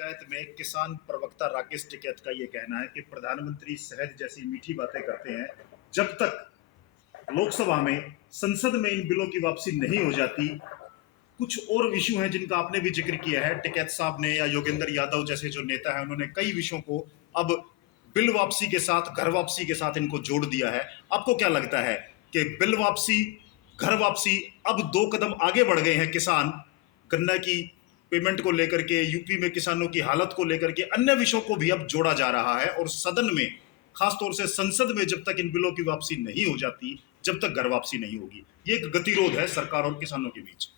पंचायत में किसान प्रवक्ता राकेश टिकैत का ये कहना है कि प्रधानमंत्री शहद जैसी मीठी बातें करते हैं, जब तक लोकसभा में संसद में इन बिलों की वापसी नहीं हो जाती। कुछ और विषय हैं जिनका आपने भी जिक्र किया है, टिकैत साहब ने या योगेंद्र यादव जैसे जो नेता है उन्होंने कई विषयों को अब बिल वापसी के साथ, घर वापसी के साथ इनको जोड़ दिया है। आपको क्या लगता है कि बिल वापसी, घर वापसी, अब दो कदम आगे बढ़ गए हैं किसान गन्ना की पेमेंट को लेकर के, यूपी में किसानों की हालत को लेकर के, अन्य विषयों को भी अब जोड़ा जा रहा है और सदन में, खासतौर से संसद में जब तक इन बिलों की वापसी नहीं हो जाती, जब तक घर वापसी नहीं होगी, ये एक गतिरोध है सरकार और किसानों के बीच।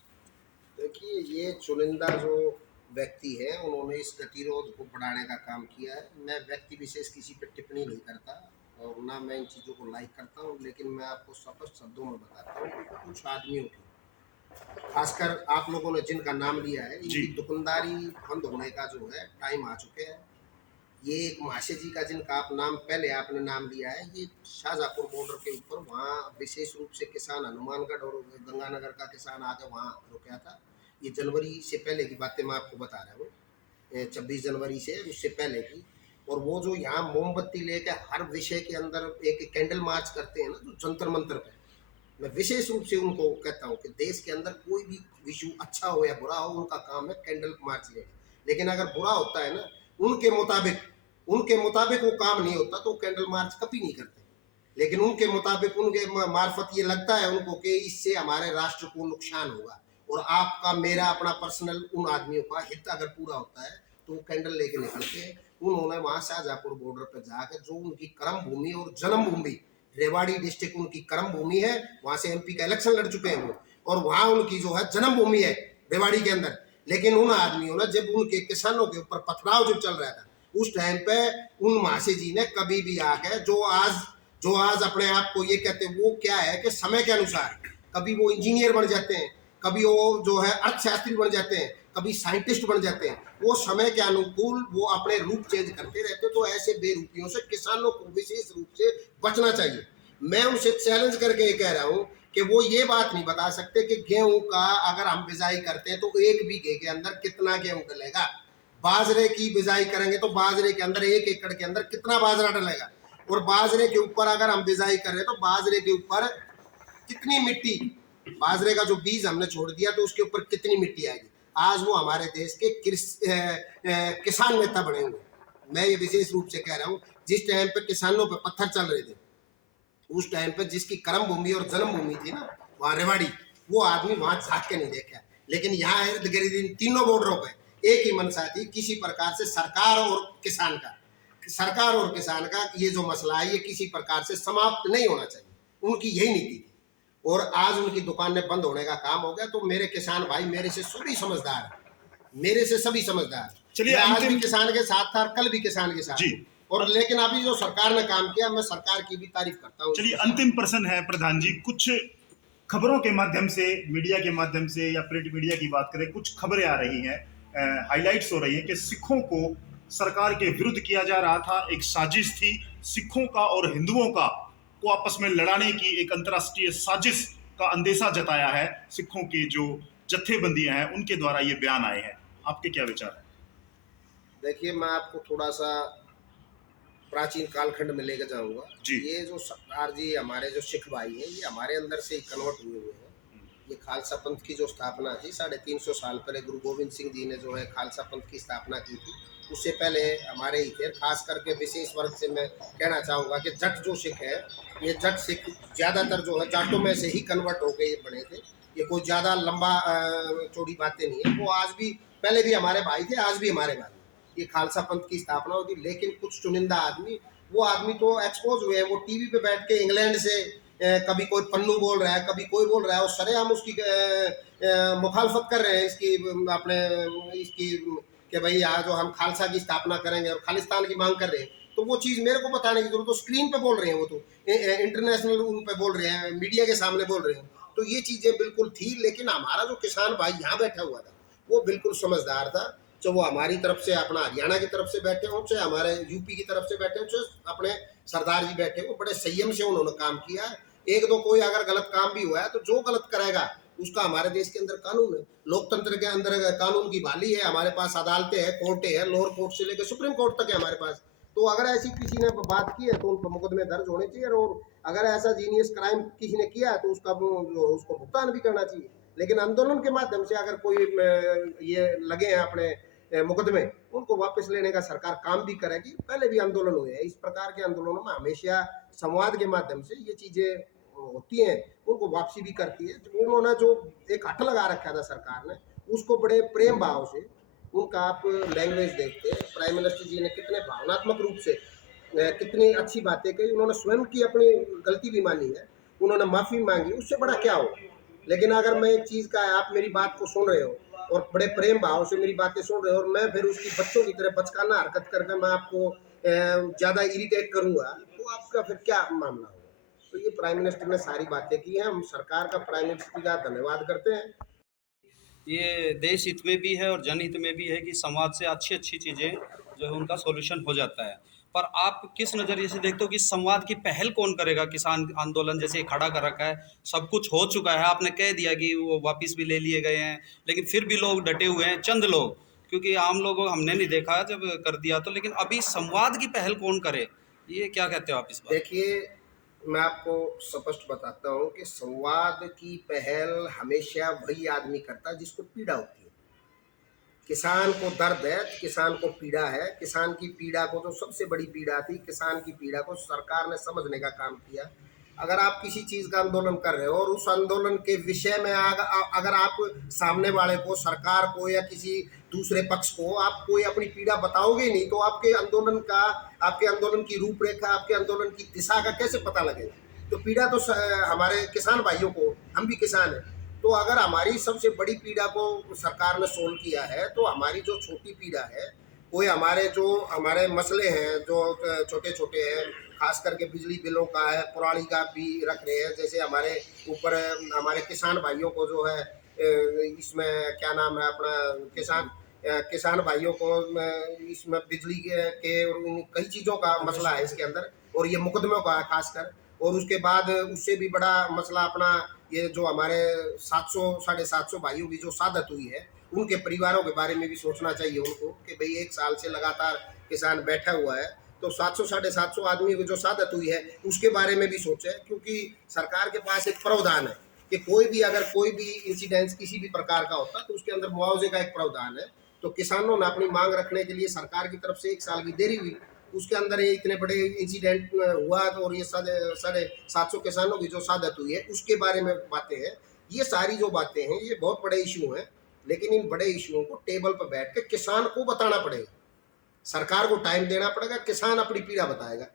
देखिए, ये चुनिंदा जो व्यक्ति है उन्होंने इस गतिरोध को बढ़ाने का काम किया है। मैं व्यक्ति विशेष किसी पर टिप्पणी नहीं करता और ना मैं इन चीज़ों को लाइक करता हूँ, लेकिन मैं आपको स्पष्ट शब्दों में बताता हूँ कि कुछ आदमियों की, खासकर आप लोगों ने जिनका नाम लिया है, इनकी दुकानदारी बंद होने का जो है टाइम आ चुके हैं। ये एक महाशय जी का जिनका आप नाम पहले आपने नाम लिया है, ये शाहजहाँपुर बॉर्डर के ऊपर वहाँ विशेष रूप से किसान हनुमानगढ़ और गंगानगर का किसान आकर वहाँ रुका था। ये जनवरी से पहले की बातें मैं आपको बता रहा हूँ, 26 जनवरी से उससे पहले की। और वो जो यहाँ मोमबत्ती लेके हर विषय के अंदर एक कैंडल मार्च करते हैं ना, जो जंतर मंतर पे, मैं विशेष रूप से उनको कहता हूँ कि देश के अंदर कोई भी इशू अच्छा हो या बुरा हो, उनका काम है कैंडल मार्च लेना। लेकिन अगर बुरा होता है ना, उनके मुताबिक वो काम नहीं होता तो कैंडल मार्च कभी नहीं करते। लेकिन उनके मुताबिक, उनके मार्फत ये लगता है उनको कि इससे हमारे राष्ट्र को नुकसान होगा और आपका मेरा अपना पर्सनल उन आदमियों का हित अगर पूरा होता है तो वो कैंडल लेके निकलते हैं। उन्होंने वहाँ शाहजहाँपुर बॉर्डर पर जाकर जो उनकी कर्म भूमि और जन्मभूमि, रेवाड़ी डिस्ट्रिक्ट उनकी कर्म भूमि है, वहाँ से एमपी का इलेक्शन लड़ चुके हैं वो, और वहाँ उनकी जो है जन्मभूमि है रेवाड़ी के अंदर। लेकिन उन आदमियों ने, जब उनके किसानों के ऊपर पथराव जब चल रहा था उस टाइम पे, उन महाशय जी ने कभी भी आके जो आज अपने आप को ये कहते हैं, वो क्या है कि समय के अनुसार कभी वो इंजीनियर बन जाते हैं, कभी वो जो है अर्थशास्त्री बन जाते हैं, कभी साइंटिस्ट बन जाते हैं। वो समय के अनुकूल वो अपने रूप चेंज करते रहते। तो ऐसे बेरूपियों से किसानों को विशेष रूप से बचना चाहिए। मैं उनसे चैलेंज करके ये कह रहा हूँ कि वो ये बात नहीं बता सकते कि गेहूं का अगर हम बिजाई करते हैं तो 1 बीघे के अंदर कितना गेहूं डलेगा, बाजरे की बिजाई करेंगे तो बाजरे के अंदर 1 एकड़ के अंदर कितना बाजरा डलेगा, और बाजरे के ऊपर अगर हम बिजाई कर रहे हैं तो बाजरे के ऊपर कितनी मिट्टी, बाजरे का जो बीज हमने छोड़ दिया तो उसके ऊपर कितनी मिट्टी आएगी। आज वो हमारे देश के किसान नेता बने हुए। मैं ये विशेष रूप से कह रहा हूँ, जिस टाइम पे किसानों पे पत्थर चल रहे थे, उस टाइम पे जिसकी कर्म भूमि और जन्मभूमि थी ना वहाँ रेवाड़ी, वो आदमी वहाँ झाँक के नहीं देखा। लेकिन यहाँ इर्द गिर्द इन तीनों बॉर्डरों पे एक ही मनसा थी, किसी प्रकार से सरकार और किसान का ये जो मसला है ये किसी प्रकार से समाप्त नहीं होना चाहिए। उनकी यही नीति थी और आज उनकी दुकानें बंद होने का काम हो गया। तो मेरे किसान भाई मेरे से सभी समझदार, चलिए, आज भी किसान के साथ था, कल भी किसान के साथ जी। और लेकिन अभी जो सरकार ने काम किया, मैं सरकार की भी तारीफ करता हूँ। चलिए, अंतिम प्रश्न है प्रधान जी, कुछ खबरों के माध्यम से, मीडिया के माध्यम से या प्रिंट मीडिया की बात करें, कुछ खबरें आ रही हैं, हाईलाइट्स हो रही हैं कि सिखों को सरकार के विरुद्ध किया जा रहा था, एक साजिश थी, सिखों का और हिंदुओं का को आपस में लड़ाने की एक अंतर्राष्ट्रीय साजिश का अंदेशा जताया है। सिखों के जो जत्थेबंदियां हैं उनके द्वारा ये बयान आए हैं, आपके क्या विचार है? देखिए, मैं आपको थोड़ा सा प्राचीन कालखंड में लेकर जाऊंगा। ये जो सरदार जी हमारे जो सिख भाई हैं, ये हमारे अंदर से ही कन्वर्ट हुए हैं। ये खालसा पंथ की जो स्थापना थी 350 साल पहले गुरु गोविंद सिंह जी ने जो है खालसा पंथ की स्थापना की थी। उससे पहले हमारे ही थे, खास करके विशेष वर्ग से मैं कहना चाहूँगा कि जट जो सिख है, ये जट सिख ज़्यादातर जो है जाटों में से ही कन्वर्ट हो के बने थे। ये कोई ज़्यादा लंबा चौड़ी बातें नहीं है। वो आज भी, पहले भी हमारे भाई थे, आज भी हमारे भाई। ये खालसा पंथ की स्थापना होती। लेकिन कुछ चुनिंदा आदमी, वो आदमी तो एक्सपोज हुए हैं, वो टीवी पे बैठ के इंग्लैंड से कभी कोई पन्नू बोल रहा है, कभी कोई बोल रहा है, और सरेआम उसकी मुखालफत कर रहे हैं इसकी, अपने इसकी, कि भाई यहाँ जो हम खालसा की स्थापना करेंगे और खालिस्तान की मांग कर रहे हैं। तो वो चीज़ मेरे को बताने की जरूरत, तो स्क्रीन पे बोल रहे हैं, वो तो इंटरनेशनल उन पे बोल रहे हैं, मीडिया के सामने बोल रहे हैं। तो ये चीज़ें बिल्कुल थी। लेकिन हमारा जो किसान भाई यहाँ बैठा हुआ था वो बिल्कुल समझदार था। चाहे वो हमारी तरफ से, अपना हरियाणा की तरफ से बैठे हों, चाहे हमारे यूपी की तरफ से बैठे हों, चाहे अपने सरदार जी बैठे हो, बड़े संयम से उन्होंने काम किया। 1-2 कोई अगर गलत काम भी हुआ है तो जो गलत करेगा उसका हमारे देश के अंदर कानून है। लोकतंत्र के अंदर कानून की बहाली है, हमारे पास अदालतें हैं, कोर्टें हैं, लोअर कोर्ट से लेकर सुप्रीम कोर्ट तक है हमारे पास। तो अगर ऐसी किसी ने बात की है तो उन पर मुकदमे दर्ज होने चाहिए, और अगर ऐसा जीनियस क्राइम किसी ने किया है तो उसको भुगतान भी करना चाहिए। लेकिन आंदोलन के माध्यम से अगर कोई ये लगे हैं अपने मुकदमे, उनको वापस लेने का सरकार काम भी करेगी। पहले भी आंदोलन हुए हैं, इस प्रकार के आंदोलनों में हमेशा संवाद के माध्यम से ये चीजें होती हैं, उनको वापसी भी करती है। उन्होंने जो एक हट लगा रखा था सरकार ने, उसको बड़े प्रेम भाव से, उनका आप लैंग्वेज देखते हैं, प्राइम मिनिस्टर जी ने कितने भावनात्मक रूप से कितनी अच्छी बातें कही। उन्होंने स्वयं की अपनी गलती भी मानी है, उन्होंने माफ़ी मांगी, उससे बड़ा क्या हो। लेकिन अगर मैं एक चीज़ का, आप मेरी बात को सुन रहे हो और बड़े प्रेम भाव से मेरी बातें सुन रहे हो, और मैं फिर उसकी बच्चों की तरह बचकाना हरकत करके मैं आपको ज़्यादा इरिटेट करूँगा, तो आपका फिर क्या मामला होगा। तो ये प्राइम मिनिस्टर ने सारी बातें की हैं, हम सरकार का, प्राइम मिनिस्टर का धन्यवाद करते हैं। ये देश हित में भी है और जनहित में भी है कि समाज से अच्छी अच्छी चीज़ें जो है उनका सॉल्यूशन हो जाता है। पर आप किस नज़रिए से देखते हो कि संवाद की पहल कौन करेगा? किसान आंदोलन जैसे खड़ा कर रखा है, सब कुछ हो चुका है, आपने कह दिया कि वो वापस भी ले लिए गए हैं, लेकिन फिर भी लोग डटे हुए हैं, चंद लोग, क्योंकि आम लोगों हमने नहीं देखा जब कर दिया तो। लेकिन अभी संवाद की पहल कौन करे, ये क्या कहते हो आप इस बात? देखिए, मैं आपको स्पष्ट बताता हूँ कि संवाद की पहल हमेशा वही आदमी करता है जिसको पीड़ा होती है। किसान को दर्द है, किसान को पीड़ा है, किसान की पीड़ा को, जो सबसे बड़ी पीड़ा थी, किसान की पीड़ा को सरकार ने समझने का काम किया। अगर आप किसी चीज़ का आंदोलन कर रहे हो और उस आंदोलन के विषय में अगर आप सामने वाले को, सरकार को या किसी दूसरे पक्ष को आप कोई अपनी पीड़ा बताओगे नहीं, तो आपके आंदोलन की रूपरेखा, आपके आंदोलन की दिशा का कैसे पता लगेगा। तो पीड़ा तो हमारे किसान भाइयों को, हम भी किसान हैं, तो अगर हमारी सबसे बड़ी पीड़ा को सरकार ने सोल्व किया है, तो हमारी जो छोटी पीड़ा है, कोई हमारे मसले हैं जो छोटे छोटे हैं, खास करके बिजली बिलों का है, पुरानी का भी रख रहे हैं। जैसे हमारे ऊपर हमारे किसान भाइयों को जो है इसमें क्या नाम है अपना, किसान भाइयों को इसमें बिजली के और कई चीज़ों का मसला है इसके अंदर, और ये मुकदमों का है खासकर। और उसके बाद उससे भी बड़ा मसला अपना ये जो हमारे 700 750 भाइयों की जो शहादत हुई है, उनके परिवारों के बारे में भी सोचना चाहिए उनको, कि भाई 1 साल से लगातार किसान बैठा हुआ है, तो 700 750 आदमी की जो शहादत हुई है उसके बारे में भी सोचे। क्योंकि सरकार के पास एक प्रावधान है कि अगर कोई भी इंसिडेंस किसी भी प्रकार का होता है तो उसके अंदर मुआवजे का एक प्रावधान है। तो किसानों ने अपनी मांग रखने के लिए सरकार की तरफ से 1 साल की देरी हुई, उसके अंदर ये इतने बड़े इंसिडेंट हुआ, और ये 750 किसानों की जो शहादत हुई है उसके बारे में बातें हैं। ये सारी जो बातें हैं ये बहुत बड़े इशू हैं, लेकिन इन बड़े इशुओं को टेबल पर बैठ के किसान को बताना पड़ेगा, सरकार को टाइम देना पड़ेगा, किसान अपनी पीड़ा बताएगा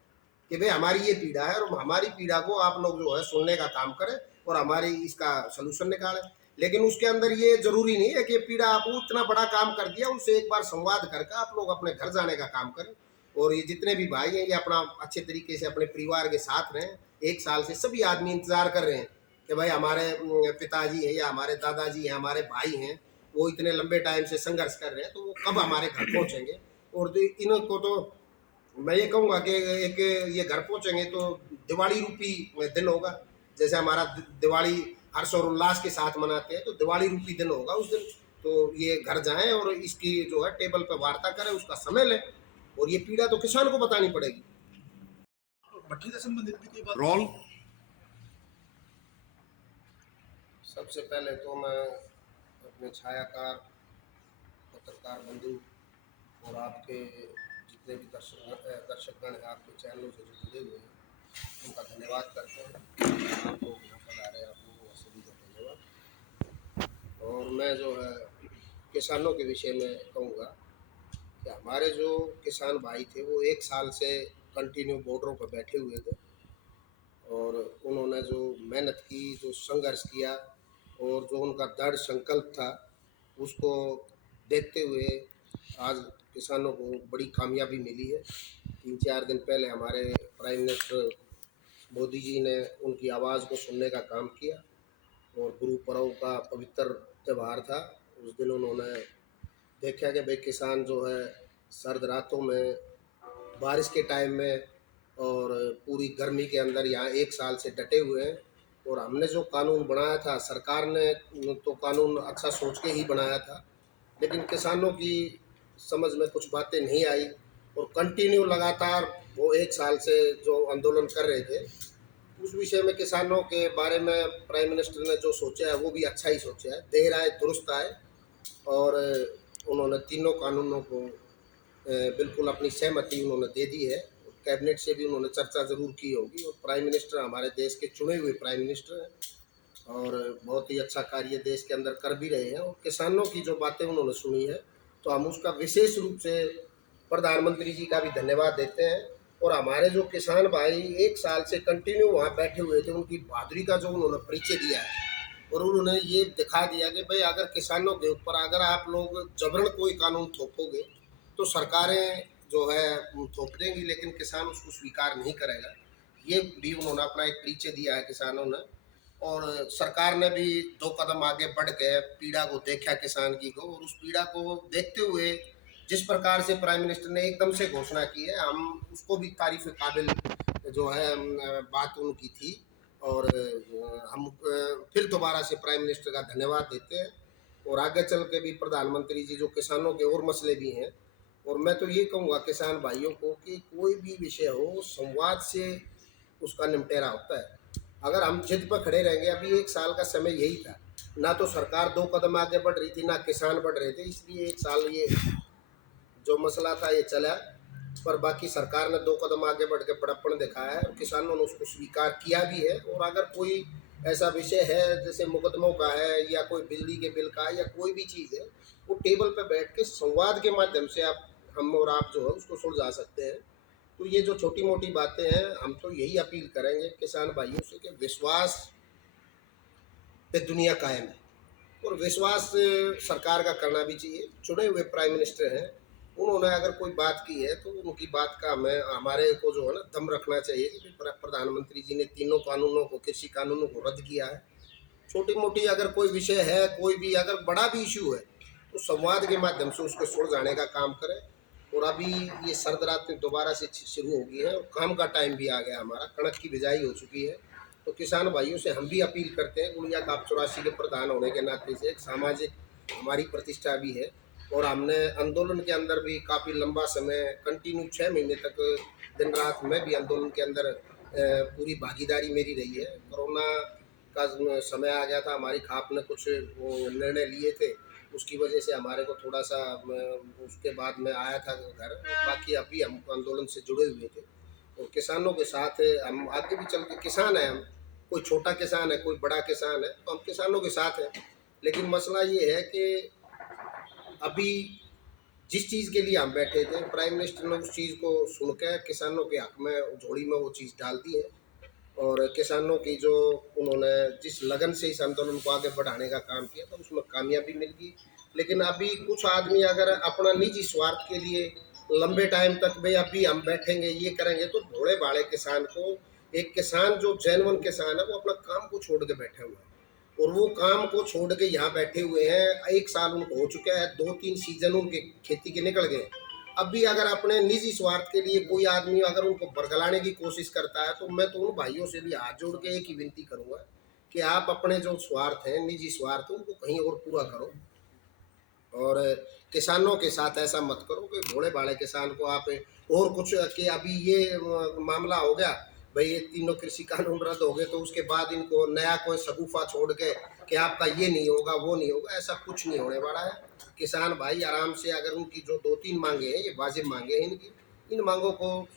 कि भाई हमारी ये पीड़ा है, और हमारी पीड़ा को आप लोग जो है सुनने का काम करें और हमारी इसका सलूशन निकालें। लेकिन उसके अंदर ये जरूरी नहीं है कि पीड़ा, आप इतना बड़ा काम कर दिया, उनसे एक बार संवाद करके आप लोग अपने घर जाने का काम करें। और ये जितने भी भाई हैं ये अपना अच्छे तरीके से अपने परिवार के साथ रहें। 1 साल से सभी आदमी इंतजार कर रहे हैं कि भाई हमारे पिताजी है या हमारे दादाजी हैं, हमारे भाई हैं, वो इतने लंबे टाइम से संघर्ष कर रहे हैं, तो वो कब हमारे घर पहुँचेंगे। और इनको तो मैं ये कहूँगा कि एक ये घर पहुँचेंगे तो दिवाली रूपी दिन होगा। जैसे हमारा दिवाली हर्ष और उल्लास के साथ मनाते हैं, तो दिवाली रूपी दिन होगा उस दिन। तो ये घर जाएं और इसकी जो है टेबल पर वार्ता करें, उसका समय लें, और ये पीड़ा तो किसान को बतानी पड़ेगी। भट्टी से संबंधित भी कोई बात? रोल सबसे पहले तो मैं अपने छायाकार, पत्रकार बंधु और आपके जितने भी दर्शकगण हैं आपके चैनलों से जो जुड़े हुए हैं, उनका धन्यवाद करते हैं। आप लोग यहाँ पर आ रहे हैं, आप लोगों का सभी का धन्यवाद। और मैं जो है किसानों के विषय में कहूँगा कि हमारे जो किसान भाई थे वो 1 साल से कंटिन्यू बॉर्डरों पर बैठे हुए थे, और उन्होंने जो मेहनत की, जो संघर्ष किया, और जो उनका दृढ़ संकल्प था, उसको देखते हुए आज किसानों को बड़ी कामयाबी मिली है। 3-4 दिन पहले हमारे प्राइम मिनिस्टर मोदी जी ने उनकी आवाज़ को सुनने का काम किया, और गुरु पर्व का पवित्र त्यौहार था। उस दिन उन्होंने देखा कि भाई किसान जो है सर्द रातों में, बारिश के टाइम में और पूरी गर्मी के अंदर यहाँ 1 साल से डटे हुए हैं, और हमने जो कानून बनाया था, सरकार ने तो कानून अच्छा सोच के ही बनाया था, लेकिन किसानों की समझ में कुछ बातें नहीं आई और कंटिन्यू लगातार वो 1 साल से जो आंदोलन कर रहे थे, उस विषय में किसानों के बारे में प्राइम मिनिस्टर ने जो सोचा है वो भी अच्छा ही सोचा है। देर आए दुरुस्त आए, और उन्होंने तीनों कानूनों को बिल्कुल अपनी सहमति उन्होंने दे दी है। कैबिनेट से भी उन्होंने चर्चा ज़रूर की होगी, और प्राइम मिनिस्टर हमारे देश के चुने हुए प्राइम मिनिस्टर हैं और बहुत ही अच्छा कार्य देश के अंदर कर भी रहे हैं। और किसानों की जो बातें उन्होंने सुनी है, तो हम उसका विशेष रूप से प्रधानमंत्री जी का भी धन्यवाद देते हैं। और हमारे जो किसान भाई 1 साल से कंटिन्यू वहाँ बैठे हुए थे, उनकी बहादुरी का जो उन्होंने परिचय दिया है, और उन्होंने ये दिखा दिया कि भाई अगर किसानों के ऊपर अगर आप लोग जबरन कोई कानून थोपोगे तो सरकारें जो है वो थोप देंगी, लेकिन किसान उसको स्वीकार नहीं करेगा। ये भी उन्होंने अपना एक परिचय दिया है किसानों ने। और सरकार ने भी 2 कदम आगे बढ़ के पीड़ा को देखा किसान की को, और उस पीड़ा को देखते हुए जिस प्रकार से प्राइम मिनिस्टर ने एकदम से घोषणा की है, हम उसको भी तारीफ काबिल जो है बात उनकी थी। और हम फिर दोबारा से प्राइम मिनिस्टर का धन्यवाद देते हैं। और आगे चल के भी प्रधानमंत्री जी जो किसानों के और मसले भी हैं, और मैं तो ये कहूँगा किसान भाइयों को कि कोई भी विषय हो संवाद से उसका निपटारा होता है। अगर हम जिद पर खड़े रहेंगे, अभी 1 साल का समय यही था, ना तो सरकार 2 कदम आगे बढ़ रही थी, ना किसान बढ़ रहे थे, इसलिए 1 साल ये जो मसला था ये चला। पर बाकी सरकार ने 2 कदम आगे बढ़ के बड़प्पन दिखाया है, और किसानों ने उसको स्वीकार किया भी है। और अगर कोई ऐसा विषय है जैसे मुकदमों का है या कोई बिजली के बिल का या कोई भी चीज़ है, वो टेबल पर बैठ के संवाद के माध्यम से आप हम और आप जो है उसको सुलझा सकते हैं। तो ये जो छोटी मोटी बातें हैं, हम तो यही अपील करेंगे किसान भाइयों से कि विश्वास पे दुनिया कायम है, और विश्वास सरकार का करना भी चाहिए। चुने हुए प्राइम मिनिस्टर हैं, उन्होंने अगर कोई बात की है तो उनकी बात का हमें हमारे को जो है ना दम रखना चाहिए कि प्रधानमंत्री जी ने तीनों कानूनों को, कृषि कानूनों को रद्द किया है। छोटी मोटी अगर कोई विषय है, कोई भी अगर बड़ा भी इशू है, तो संवाद के माध्यम से उसको सुलझाने का काम करें। और अभी ये सर्द रात में दोबारा से शुरू हो गई है, और काम का टाइम भी आ गया, हमारा कणक की बिजाई हो चुकी है। तो किसान भाइयों से हम भी अपील करते हैं, गुड़िया काप चौरासी के प्रधान होने के नाते से एक सामाजिक हमारी प्रतिष्ठा भी है। और हमने आंदोलन के अंदर भी काफ़ी लंबा समय कंटिन्यू 6 महीने तक दिन रात में भी आंदोलन के अंदर पूरी भागीदारी मेरी रही है। कोरोना का समय आ गया था, हमारी खाप ने कुछ निर्णय लिए थे, उसकी वजह से हमारे को थोड़ा सा उसके बाद में आया था घर। बाकी अभी हम आंदोलन से जुड़े हुए थे, और किसानों के साथ हम आगे भी चल के, किसान है हम, कोई छोटा किसान है कोई बड़ा किसान है, तो हम किसानों के साथ हैं। लेकिन मसला ये है कि अभी जिस चीज़ के लिए हम बैठे थे, प्राइम मिनिस्टर ने उस चीज़ को सुनकर किसानों के हक में झोली में वो चीज़ डाल दी है। और किसानों की जो उन्होंने जिस लगन से इस आंदोलन को आगे बढ़ाने का काम किया, तो उसमें कामयाबी मिल गई। लेकिन अभी कुछ आदमी अगर अपना निजी स्वार्थ के लिए लंबे टाइम तक भाई अभी हम बैठेंगे ये करेंगे, तो भोले भाले किसान को, एक किसान जो जेन्युइन किसान है, वो अपना काम को छोड़ के बैठे हुए हैं, और वो काम को छोड़ के यहाँ बैठे हुए हैं। 1 साल उनको हो चुका है, 2-3 सीजन उनके खेती के निकल गए। अब भी अगर अपने निजी स्वार्थ के लिए कोई आदमी अगर उनको बरगलाने की कोशिश करता है, तो मैं तो उन भाइयों से भी हाथ जोड़ के एक ही विनती करूंगा कि आप अपने जो स्वार्थ हैं, निजी स्वार्थ, उनको कहीं और पूरा करो। और किसानों के साथ ऐसा मत करो कि भोले भाले किसान को आप और कुछ कि अभी ये मामला हो गया भाई, ये तीनों कृषि कानून रद्द हो गए, तो उसके बाद इनको नया कोई शगुफा छोड़ के कि आपका ये नहीं होगा वो नहीं होगा, ऐसा कुछ नहीं होने वाला है। किसान भाई आराम से, अगर उनकी जो 2-3 मांगे हैं, ये वाजिब मांगे हैं इनकी, इन मांगों को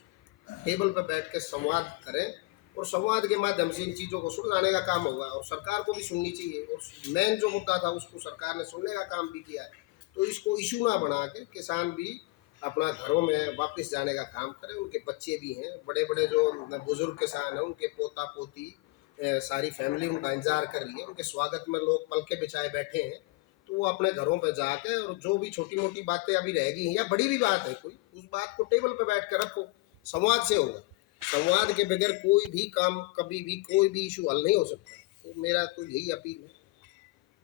टेबल पर बैठ के संवाद करें, और संवाद के माध्यम से इन चीज़ों को सुलझाने का काम होगा। और सरकार को भी सुननी चाहिए, और मेन जो मुद्दा था उसको सरकार ने सुनने का काम भी किया है। तो इसको इशू ना बना के किसान भी अपना घरों में वापस जाने का काम करें। उनके बच्चे भी हैं, बड़े बड़े जो बुजुर्ग किसान हैं, उनके पोता पोती सारी फैमिली उनका इंतजार कर रही है, उनके स्वागत में लोग पलके बिछाए बैठे हैं। तो वो अपने घरों पर जाके, और जो भी छोटी मोटी बातें अभी रह गई हैं या बड़ी भी बात है कोई, उस बात को टेबल पर बैठ कर रखो, संवाद से होगा। संवाद के बगैर कोई भी काम, कभी भी कोई भी इशू हल नहीं हो सकता। तो मेरा तो यही अपील है।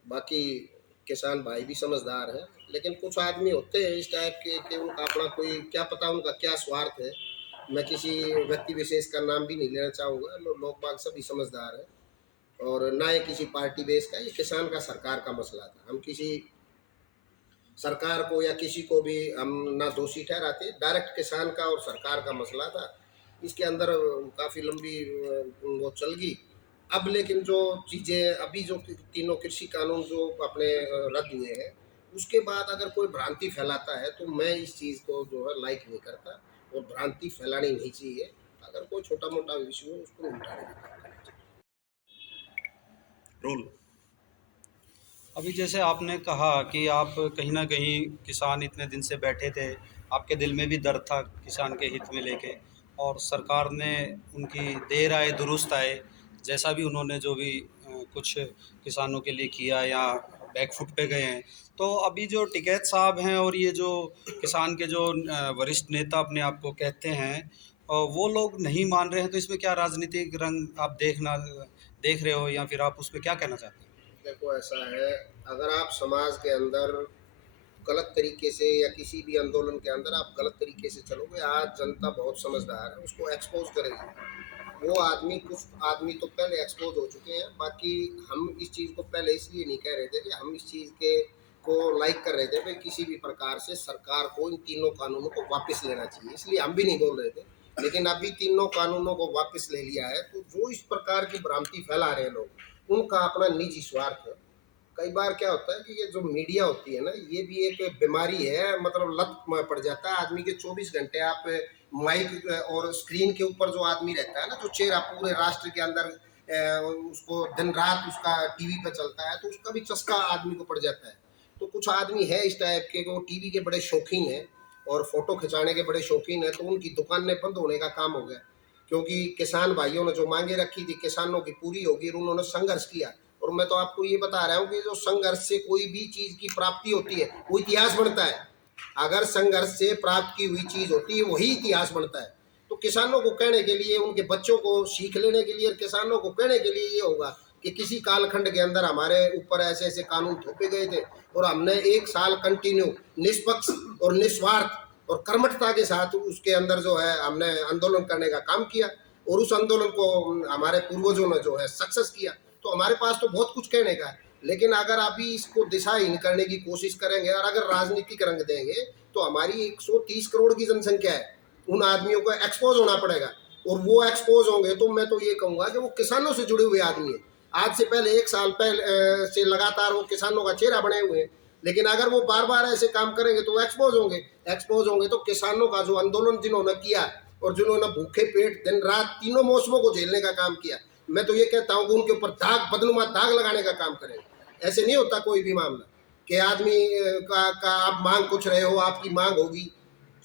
बाकी किसान भाई भी समझदार हैं, लेकिन कुछ आदमी होते हैं इस टाइप के कि उनका अपना कोई, क्या पता उनका क्या स्वार्थ है। मैं किसी व्यक्ति विशेष का नाम भी नहीं लेना चाहूँगा, लोग बाग सभी समझदार हैं। और ना ही किसी पार्टी बेस का। ये किसान का सरकार का मसला था। हम किसी सरकार को या किसी को भी हम ना दोषी ठहराते, डायरेक्ट किसान का और सरकार का मसला था। इसके अंदर काफ़ी लंबी वो चल गई। अब लेकिन जो चीज़ें अभी जो तीनों कृषि कानून जो अपने रद्द हुए हैं, उसके बाद अगर कोई भ्रांति फैलाता है तो मैं इस चीज़ को जो है लाइक नहीं करता, और भ्रांति फैलानी नहीं चाहिए। अगर कोई छोटा मोटा इशू हो उसको उठाने का काम करना चाहिए। रोल। अभी जैसे आपने कहा कि आप कहीं न कहीं किसान इतने दिन से बैठे थे, आपके दिल में भी दर्द था किसान के हित में लेके, और सरकार ने उनकी देर आए दुरुस्त आए, जैसा भी उन्होंने जो भी कुछ किसानों के लिए किया या बैक फुट पे गए हैं। तो अभी जो टिकैत साहब हैं और ये जो किसान के जो वरिष्ठ नेता अपने आप को कहते हैं, वो लोग नहीं मान रहे हैं, तो इसमें क्या राजनीतिक रंग आप देख रहे हो, या फिर आप उस पे क्या कहना चाहते हैं? देखो ऐसा है, अगर आप समाज के अंदर गलत तरीके से या किसी भी आंदोलन के अंदर आप गलत तरीके से चलोगे, आज जनता बहुत समझदार है, उसको एक्सपोज करेगी। वो आदमी, कुछ आदमी तो पहले एक्सपोज हो चुके हैं। बाकी हम इस चीज़ को पहले इसलिए नहीं कह रहे थे कि हम इस चीज़ के को लाइक कर रहे थे भाई किसी भी प्रकार से सरकार को इन तीनों कानूनों को वापस लेना चाहिए, इसलिए हम भी नहीं बोल रहे थे। लेकिन अभी तीनों कानूनों को वापस ले लिया है, तो जो इस प्रकार की भ्रांति फैला रहे हैं लोग, उनका अपना निजी स्वार्थ है। कई बार क्या होता है कि ये जो मीडिया होती है ना, ये भी एक बीमारी है, मतलब लत में पड़ जाता है आदमी के। 24 घंटे आप माइक और स्क्रीन के ऊपर जो आदमी रहता है ना, जो चेहरा पूरे राष्ट्र के अंदर उसको दिन रात उसका टीवी पे चलता है, तो उसका भी चस्का आदमी को पड़ जाता है। तो कुछ आदमी है इस टाइप के, वो टीवी के बड़े शौकीन हैं और फोटो खिंचाने के बड़े शौकीन हैं, तो उनकी दुकानें बंद होने का काम हो गया। क्योंकि किसान भाइयों ने जो मांगे रखी थी किसानों की पूरी होगी, और उन्होंने संघर्ष किया। और मैं तो आपको ये बता रहा हूँ कि जो संघर्ष से कोई भी चीज़ की प्राप्ति होती है वो इतिहास बनता है। अगर संघर्ष से प्राप्त की हुई चीज़ होती है वही इतिहास बनता है। तो किसानों को कहने के लिए, उनके बच्चों को सीख लेने के लिए, किसानों को कहने के लिए ये होगा कि किसी कालखंड के अंदर हमारे ऊपर ऐसे ऐसे कानून थोपे गए थे, और हमने 1 साल कंटिन्यू निष्पक्ष और निस्वार्थ और कर्मठता के साथ उसके अंदर जो है हमने आंदोलन करने का काम किया, और उस आंदोलन को हमारे पूर्वजों ने जो है सक्सेस किया। तो हमारे पास तो बहुत कुछ कहने का है। लेकिन अगर अभी इसको दिशाहीन करने की कोशिश करेंगे और अगर राजनीतिक रंग देंगे, तो हमारी 130 करोड़ की जनसंख्या है, उन आदमियों को एक्सपोज होना पड़ेगा। और वो एक्सपोज होंगे तो मैं तो ये कहूँगा कि वो किसानों से जुड़े हुए आदमी हैं। आज से पहले 1 साल पहले से लगातार वो किसानों का चेहरा बने हुए हैं। लेकिन अगर वो बार बार ऐसे काम करेंगे तो वो एक्सपोज होंगे तो किसानों का जो आंदोलन जिन्होंने किया और जिन्होंने भूखे पेट दिन रात तीनों मौसमों को झेलने का काम किया, मैं तो ये कहता हूँ कि उनके ऊपर दाग, बदनुमा दाग लगाने का काम करें। ऐसे नहीं होता कोई भी मामला कि आदमी का आप मांग कुछ रहे हो, आपकी मांग होगी,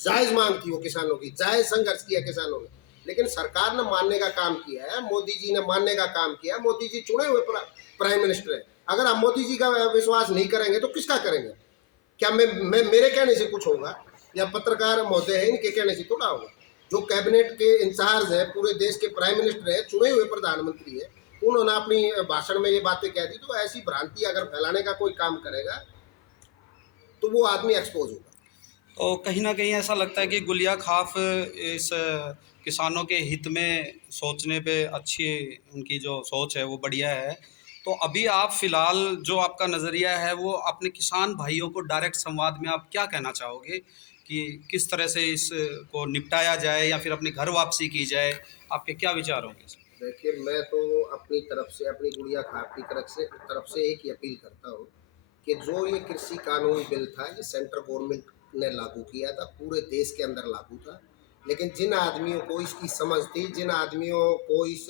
जायज़ मांग थी वो किसानों की, जायज़ संघर्ष किया किसानों ने। लेकिन सरकार ने मानने का काम किया है, मोदी जी ने मानने का काम किया। मोदी जी चुने हुए प्राइम मिनिस्टर है। अगर आप मोदी जी का विश्वास नहीं करेंगे तो किसका करेंगे? क्या मैं मेरे कहने से कुछ होगा, या पत्रकार महोदय है इनके कहने से थोड़ा होगा? जो कैबिनेट के इंचार्ज है, पूरे देश के प्राइम मिनिस्टर है, चुने हुए प्रधानमंत्री है, उन्होंने अपनी भाषण में ये बातें कह दी। तो ऐसी भ्रांति अगर फैलाने का कोई काम करेगा तो वो आदमी एक्सपोज होगा। तो कहीं न कहीं ऐसा लगता है कि गुलिया खाफ इस किसानों के हित में सोचने पे अच्छी, उनकी जो सोच है वो बढ़िया है। तो अभी आप फ़िलहाल जो आपका नज़रिया है वो अपने किसान भाइयों को डायरेक्ट संवाद में आप क्या कहना चाहोगे कि किस तरह से इसको निपटाया जाए या फिर अपने घर वापसी की जाए? आपके क्या विचार होंगे इसमें? देखिए, मैं तो अपनी तरफ से, अपनी गुड़िया खाप की तरफ से एक ही अपील करता हूँ कि जो ये कृषि कानून बिल था, ये सेंट्रल गवर्नमेंट ने लागू किया था, पूरे देश के अंदर लागू था। लेकिन जिन आदमियों को इसकी समझ थी, जिन आदमियों को इस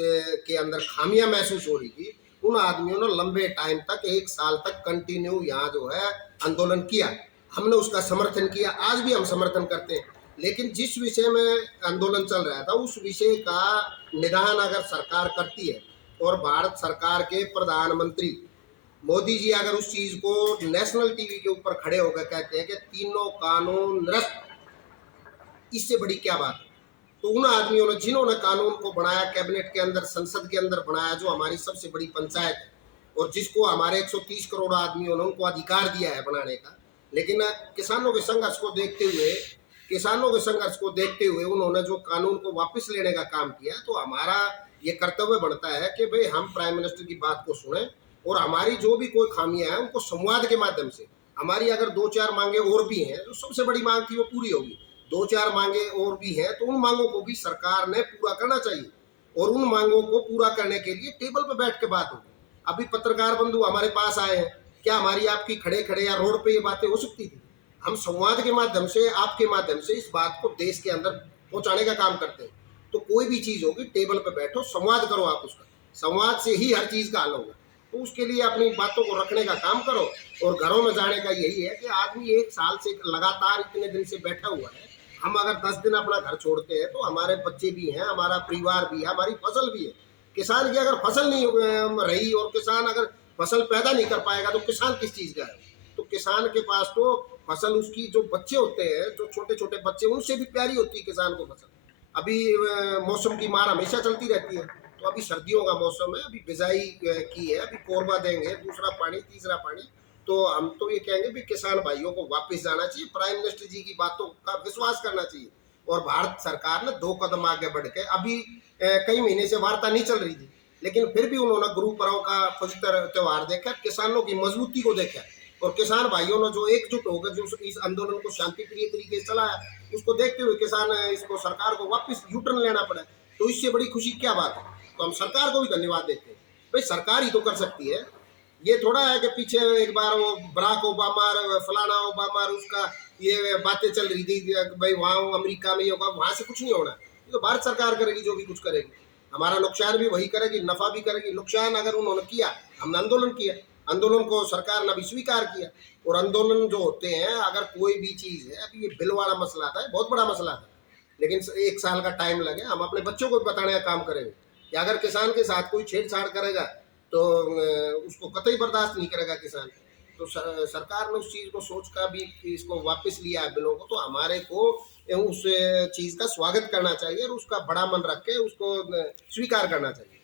के अंदर खामियां महसूस हो रही थी, उन आदमियों ने लंबे टाइम तक, 1 साल तक कंटिन्यू यहाँ जो है आंदोलन किया। हमने उसका समर्थन किया, आज भी हम समर्थन करते हैं। लेकिन जिस विषय में आंदोलन चल रहा था, उस विषय का निदान अगर सरकार करती है, और भारत सरकार के प्रधानमंत्री मोदी जी अगर उस चीज़ को नेशनल टीवी के ऊपर खड़े होकर कहते हैं कि तीनों कानून निरस्त, इससे बड़ी क्या बात है? तो उन आदमियों ने, जिन्होंने कानून को बनाया, कैबिनेट के अंदर, संसद के अंदर बनाया, जो हमारी सबसे बड़ी पंचायत है, और जिसको हमारे 130 करोड़ आदमियों ने उनको अधिकार दिया है बनाने का। लेकिन किसानों के संघर्ष को देखते हुए, उन्होंने जो कानून को वापस लेने का काम किया, तो हमारा ये कर्तव्य बनता है कि भाई हम प्राइम मिनिस्टर की बात को सुने और हमारी जो भी कोई खामियां हैं उनको संवाद के माध्यम से, हमारी अगर 2-4 मांगे और भी हैं, जो सबसे बड़ी मांग थी वो पूरी होगी, 2-4 मांगे और भी हैं तो उन मांगों को भी सरकार ने पूरा करना चाहिए और उन मांगों को पूरा करने के लिए टेबल पर बैठ के बात होगी। अभी पत्रकार बंधु हमारे पास आए हैं, क्या हमारी आपकी खड़े खड़े या रोड पे ये बातें हो सकती थी? हम संवाद के माध्यम से, आपके माध्यम से इस बात को देश के अंदर पहुंचाने का काम करते हैं। तो कोई भी चीज होगी, टेबल पे बैठो, संवाद करो, आप उसका संवाद से ही हर चीज का हल होगा। तो उसके लिए अपनी बातों को रखने का काम करो और घरों में जाने का यही है कि आदमी 1 साल से लगातार इतने दिन से बैठा हुआ है, हम अगर 10 दिन अपना घर छोड़ते हैं तो हमारे बच्चे भी हैं, हमारा परिवार भी है, हमारी फसल भी है। किसान की अगर फसल नहीं रही और किसान अगर फसल पैदा नहीं कर पाएगा तो किसान किस चीज का है? तो किसान के पास तो फसल, उसकी जो बच्चे होते हैं, जो छोटे छोटे बच्चे, उनसे भी प्यारी होती है किसान को फसल। अभी मौसम की मार हमेशा चलती रहती है, तो अभी सर्दियों का मौसम है, अभी बिजाई की है, अभी कोरबा देंगे, दूसरा पानी, तीसरा पानी। तो हम तो ये कहेंगे भी किसान भाइयों को वापस जाना चाहिए, प्राइम मिनिस्टर जी की बातों का विश्वास करना चाहिए। और भारत सरकार ने 2 कदम आगे बढ़ के, अभी कई महीने से वार्ता नहीं चल रही थी, लेकिन फिर भी उन्होंने गुरु पर्व का पवित्र त्यौहार देखा, किसानों की मजबूती को देखा और किसान भाइयों ने जो एकजुट होकर जो इस आंदोलन को शांति प्रिय तरीके से चलाया, उसको देखते हुए किसान इसको सरकार को वापस यू टर्न लेना पड़ा। तो इससे बड़ी खुशी क्या बात है? तो हम सरकार को भी धन्यवाद देते हैं, भाई सरकार ही तो कर सकती है। ये थोड़ा है कि पीछे एक बार वो बराक ओबामा और फलाना ओबामा और उसका ये बातें चल रही थी कि भाई वहाँ अमेरिका में ये होगा, वहाँ से कुछ नहीं होना। ये तो भारत सरकार करेगी जो भी कुछ करेगी, हमारा नुकसान भी वही करेगी, नफा भी करेगी। नुकसान अगर उन्होंने किया, हमने आंदोलन किया, आंदोलन को सरकार ने भी स्वीकार किया। और आंदोलन जो होते हैं, अगर कोई भी चीज़ है, अभी ये बिल वाला मसला था, बहुत बड़ा मसला था, लेकिन 1 साल का टाइम लगे, हम अपने बच्चों को भी बताने का काम करेंगे कि अगर किसान के साथ कोई छेड़छाड़ करेगा तो उसको कतई बर्दाश्त नहीं करेगा किसान। तो सरकार ने उस चीज़ को सोच कर भी इसको वापस लिया है बिलों को, तो हमारे को उस चीज़ का स्वागत करना चाहिए और उसका बड़ा मन रख के उसको स्वीकार करना चाहिए।